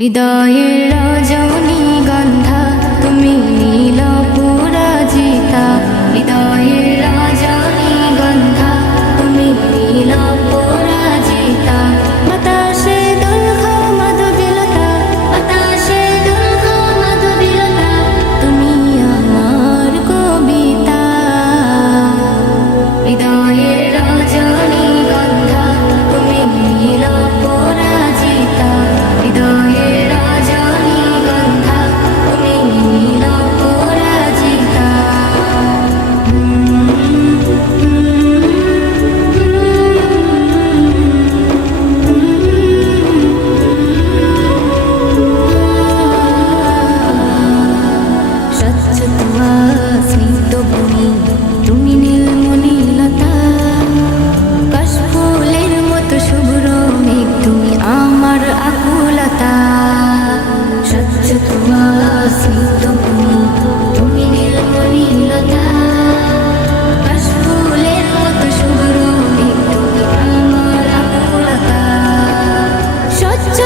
হৃদয়ের রজনীগন্ধা তুমি নীল পরাজিতা, হৃদয়ের রজনীগন্ধা তুমি নীল পরাজিতা। বাতাসে দোলখা মাধবীলতা, বাতাসে দোলখা মাধবীলতা, তুমি আমার কবিতা। হৃদয়ের রজনীগন্ধা তুমি নীল পরাজিতা, হৃদয়ের রজনীগন্ধা তুমি নীল পরাজিতা। স্বচ্ছ তুয়া স্নিগ্ধ ভূমি তুমি নীলমণিলতা, কাশফুলের মতো শুভ্র মেঘ তুমি আমার আকুলতা। স্বচ্ছ তুয়া স্নিগ্ধ ভূমি তুমি নীলমণিলতা, কাশফুলের মতো শুভ্র মেঘ তুমি আমার আকুলতা। স্বচ্ছ